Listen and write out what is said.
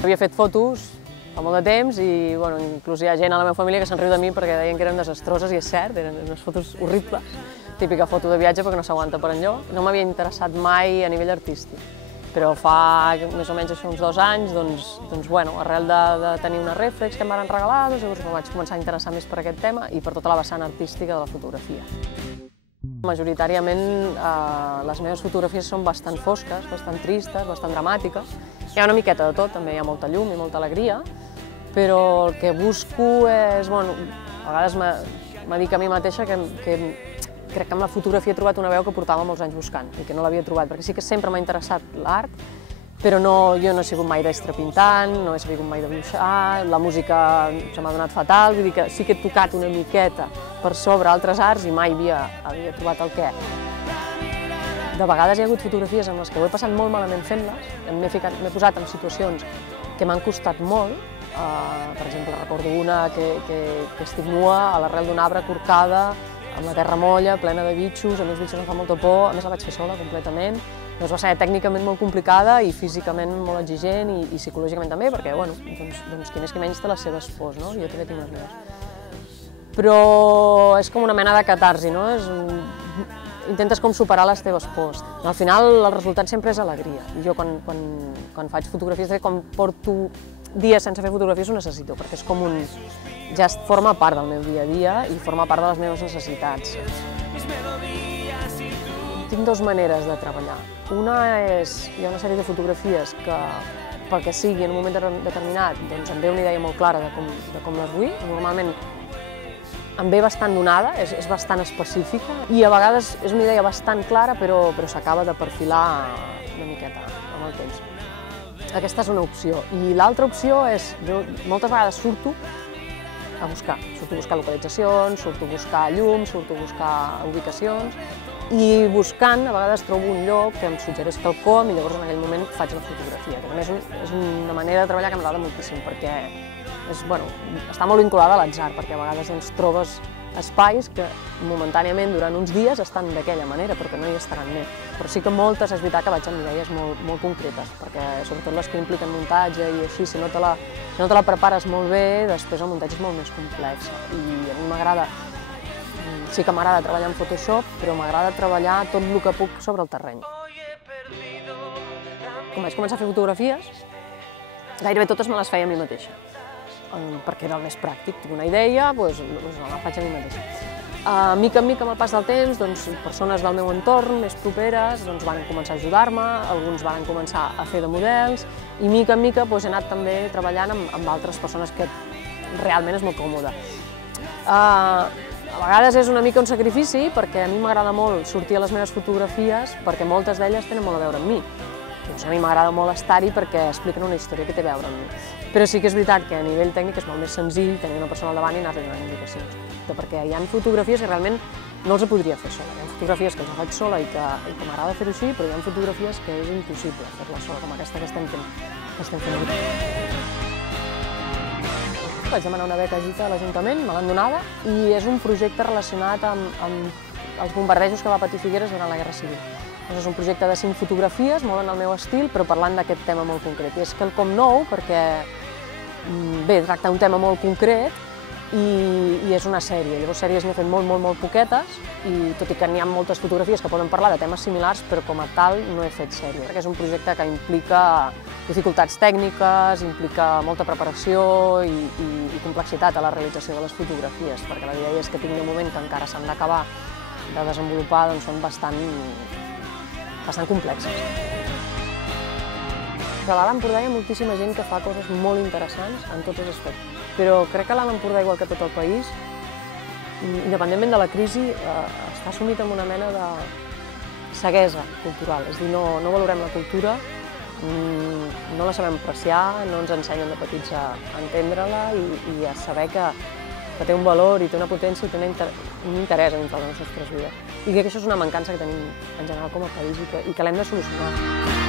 Havia fet fotos fa molt de temps i inclús hi ha gent a la meva família que se'n riu de mi perquè deien que eren desastroses i és cert, eren unes fotos horribles. Típica foto de viatge perquè no s'aguanta per enlloc. No m'havia interessat mai a nivell artístic, però fa més o menys uns 2 anys, arrel de tenir una rèflex que em van regalar, llavors em vaig començar a interessar més per aquest tema i per tota la vessant artística de la fotografia. Majoritàriament les meves fotografies són bastant fosques, bastant tristes, bastant dramàtiques. Hi ha una miqueta de tot, també hi ha molta llum i molta alegria, però el que busco és, a vegades m'he dit a mi mateixa que crec que amb la fotografia he trobat una veu que portava molts anys buscant i que no l'havia trobat, perquè sí que sempre m'ha interessat l'art, però jo no he sigut mai d'estre pintant, no he sabut mai de dibuixar, la música se m'ha donat fatal, vull dir que sí que he tocat una miqueta per sobre altres arts i mai havia trobat el què. De vegades hi ha hagut fotografies en les que ho he passat molt malament fent-les, m'he posat en situacions que m'han costat molt. Per exemple, recordo una que estic nua a l'arrel d'un arbre corcada, amb la terra molla, plena de bitxos, a mi els bitxos em fan molta por, a més la vaig fer sola completament. Va ser tècnicament molt complicada i físicament molt exigent i psicològicament també, perquè qui més qui menys té les seves pors, no? Jo també tinc les meves. Però és com una mena de catarsi, no? Intentes com superar les teves pors. Al final el resultat sempre és alegria. Jo quan faig fotografies, quan porto dies sense fer fotografies ho necessito, perquè és com ja forma part del meu dia a dia i forma part de les meves necessitats. Tinc 2 maneres de treballar. Una és, hi ha una sèrie de fotografies que, pel que sigui en un moment determinat, em ve una idea molt clara de com les vull. Normalment em ve bastant donada, és bastant específica i a vegades és una idea bastant clara però s'acaba de perfilar una miqueta amb el temps. Aquesta és una opció. I l'altra opció és, jo moltes vegades surto a buscar localitzacions, surto a buscar llum, surto a buscar ubicacions i buscant a vegades trobo un lloc que em suggereix quelcom i llavors en aquell moment faig la fotografia. A més és una manera de treballar que m'agrada moltíssim perquè està molt vinculada a l'atzar, perquè a vegades trobes espais que momentàniament durant uns dies estan d'aquella manera, però que no hi estaran més. Però sí que moltes és veritat que vaig amb idees molt concretes, perquè sobretot les que impliquen muntatge i així, si no te la prepares molt bé, després el muntatge és molt més complex. I a mi m'agrada, sí que m'agrada treballar en Photoshop, però m'agrada treballar tot el que puc sobre el terreny. Quan vaig començar a fer fotografies, gairebé totes me les feia a mi mateixa, perquè era el més pràctic. Tinc una idea, la faig a mi mateixa. Mica en mica, amb el pas del temps, persones del meu entorn més properes van començar a ajudar-me, alguns van començar a fer de models, i mica en mica he anat també treballant amb altres persones que realment és molt còmode. A vegades és una mica un sacrifici, perquè a mi m'agrada molt sortir a les meves fotografies, perquè moltes d'elles tenen molt a veure amb mi. A mi m'agrada molt estar-hi perquè expliquen una història que té a veure amb mi. Però sí que és veritat que a nivell tècnic és molt més senzill tenir una persona al davant i anar-li donant indicacions. Perquè hi ha fotografies que realment no els podria fer sola. Hi ha fotografies que els faig sola i que m'agrada fer-ho així, però hi ha fotografies que és impossible fer-la sola, com aquesta que estem fent avui. Vaig demanar una beca Agita a l'Ajuntament, me l'han donada, i és un projecte relacionat amb els bombardejos que va patir Figueres durant la Guerra Civil. És un projecte de 5 fotografies, molt en el meu estil, però parlant d'aquest tema molt concret. I és quelcom nou perquè, tracta un tema molt concret i és una sèrie. Llavors, sèries n'he fet molt poquetes, i tot i que n'hi ha moltes fotografies que poden parlar de temes similars, però com a tal no he fet sèrie. Perquè és un projecte que implica dificultats tècniques, implica molta preparació i complexitat a la realització de les fotografies, perquè la idea és que tingui un moment que encara s'han d'acabar de desenvolupar, són bastant complexes. A l'Alt Empordà hi ha moltíssima gent que fa coses molt interessants en tots els aspectes, però crec que l'Alt Empordà, igual que tot el país, independentment de la crisi, està sumit en una mena de ceguesa cultural, és a dir, no valorem la cultura, no la sabem apreciar, no ens ensenyen de petits a entendre-la i a saber que té un valor i té una potència i té un interès dintre de les nostres vides. I crec que això és una mancança que tenim en general com a país i que l'hem de solucionar.